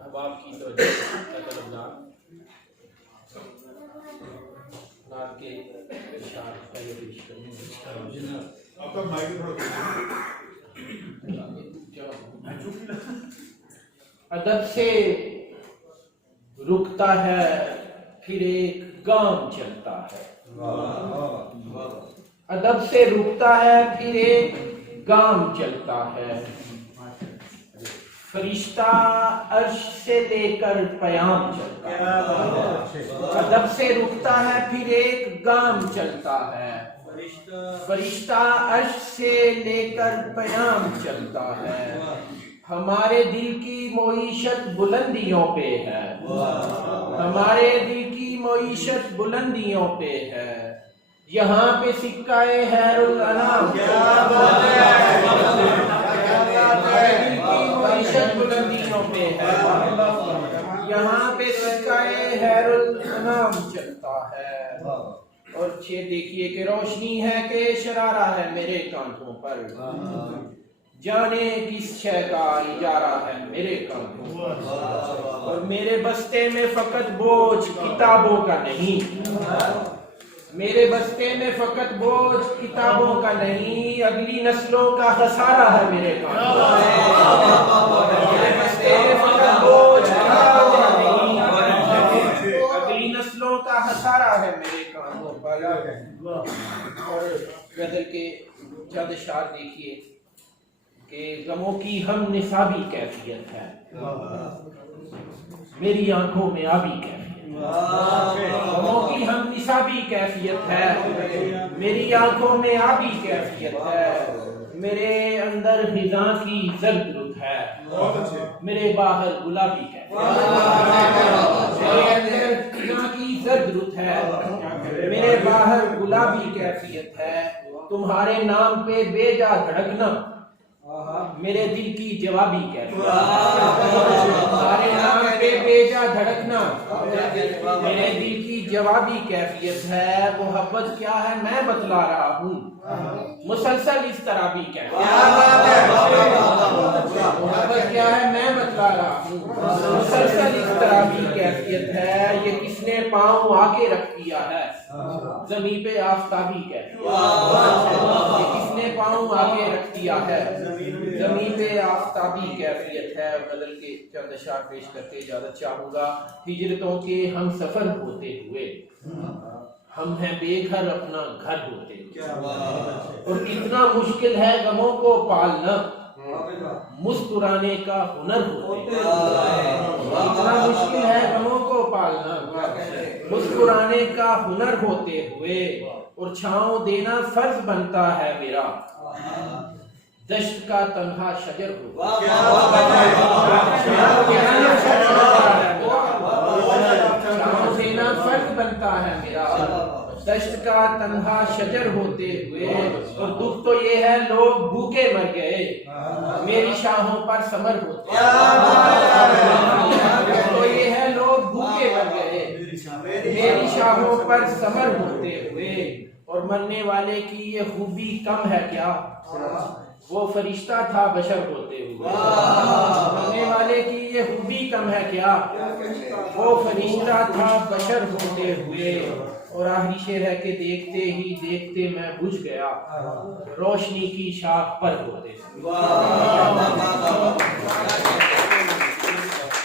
اب آپ کی تو کے اشعار پہلے پیش کریں گے۔ ادب سے رکتا ہے پھر ایک گام چلتا ہے، ادب سے رکتا ہے پھر ایک گام چلتا ہے، فرشتہ عرش سے لے کر پیام چلتا ہے، ادب سے رکتا ہے پھر ایک گام چلتا ہے، فرشتہ عرش سے لے کر پیام چلتا ہے، ہمارے دل کی معیشت بلندیوں پہ ہے، ہمارے دل کی معیشت بلندیوں پہ ہے، یہاں پہ سکہ خیر الانام، ہمارے دل کی معیشت بلندیوں پہ ہے، یہاں پہ سکہ خیر الانام چلتا ہے۔ اور دیکھیے کہ روشنی ہے کہ شرارہ ہے میرے کانٹوں پر، جانے کس شے کا اجارہ ہے میرے کانٹوں پر، اور میرے بستے میں فقط بوجھ کتابوں کا نہیں، میرے بستے میں فقط بوجھ کتابوں کا نہیں، اگلی نسلوں کا خسارہ ہے میرے کانٹوں پر، میرے بستے میں فقط بوجھ کتابوں کا نہیں، اگلی نسلوں کا خسارہ ہے میرے کانٹوں پر۔ اور غزل کے چند اشعار دیکھیے کہ غموں کی ہم نصابی کیفیت ہے، میری آنکھوں میں آبی کیفیت ہے، غموں کی ہم نصابی کیفیت ہے، میری آنکھوں میں آبی کیفیت ہے، میرے اندر خزاں کی زرد رت ہے، میرے باہر گلابی کیفیت ہے، میرے اندر خزاں کی زرد رت ہے، میرے باہر گلابی کیفیت ہے، تمہارے نام پہ بے جا دھڑکنا میرے دل کی جوابی کیفیت ہے، تمہارے نام پہ بے جا دھڑکنا میرے دل کی جوابی کیفیت ہے، محبت کیا ہے میں بتلا رہا ہوں، مسلسل اس طرح بھی کیفیت ہے، محبت کیا ہے میں بتلا رہا ہوں، مسلسل اس طرح بھی کیفیت ہے، یہ کس نے پاؤں آ کے رکھ دیا ہے زمین پہ آفتابی کیفیت ہے، یہ کس نے پاؤں آ کے رکھ دیا ہے زمین پہ آفتابی کیفیت ہے۔ غزل کے چند اشعار پیش کرتے اجازت چاہوں گا۔ ہجرتوں کے ہم سفر ہوتے ہوئے ہم ہیں بے گھر اپنا گھر ہوتے ہوئے، اور کتنا مشکل ہے غموں کو پالنا مسکرانے کا ہنر ہوتے ہوئے، کتنا مشکل ہے غموں کو پالنا مسکرانے کا ہنر ہوتے ہوئے، اور چھاؤں دینا فرض بنتا ہے میرا دشت کا تنہا شجر ہو، چھاؤں دینا فرض بنتا ہے میرا دشت کا تنہا شجر ہوتے ہوئے، اور دکھ تو یہ ہے لوگ بھوکے مر گئے میری شاہوں پر ثمر ہوتے ہوئے، دکھ تو یہ ہے لوگ بھوکے مر گئے میری شاہوں پر ثمر ہوتے ہوئے، اور مرنے والے کی یہ خوبی کم ہے کیا وہ فرشتہ تھا بشر ہوتے ہوئے، مرنے والے کی یہ خوبی کم ہے کیا وہ فرشتہ تھا بشر ہوتے ہوئے، اور آخری شعر ہے کہ دیکھتے ہی دیکھتے میں بجھ گیا روشنی کی شاخ پر ہوتے ہوئے،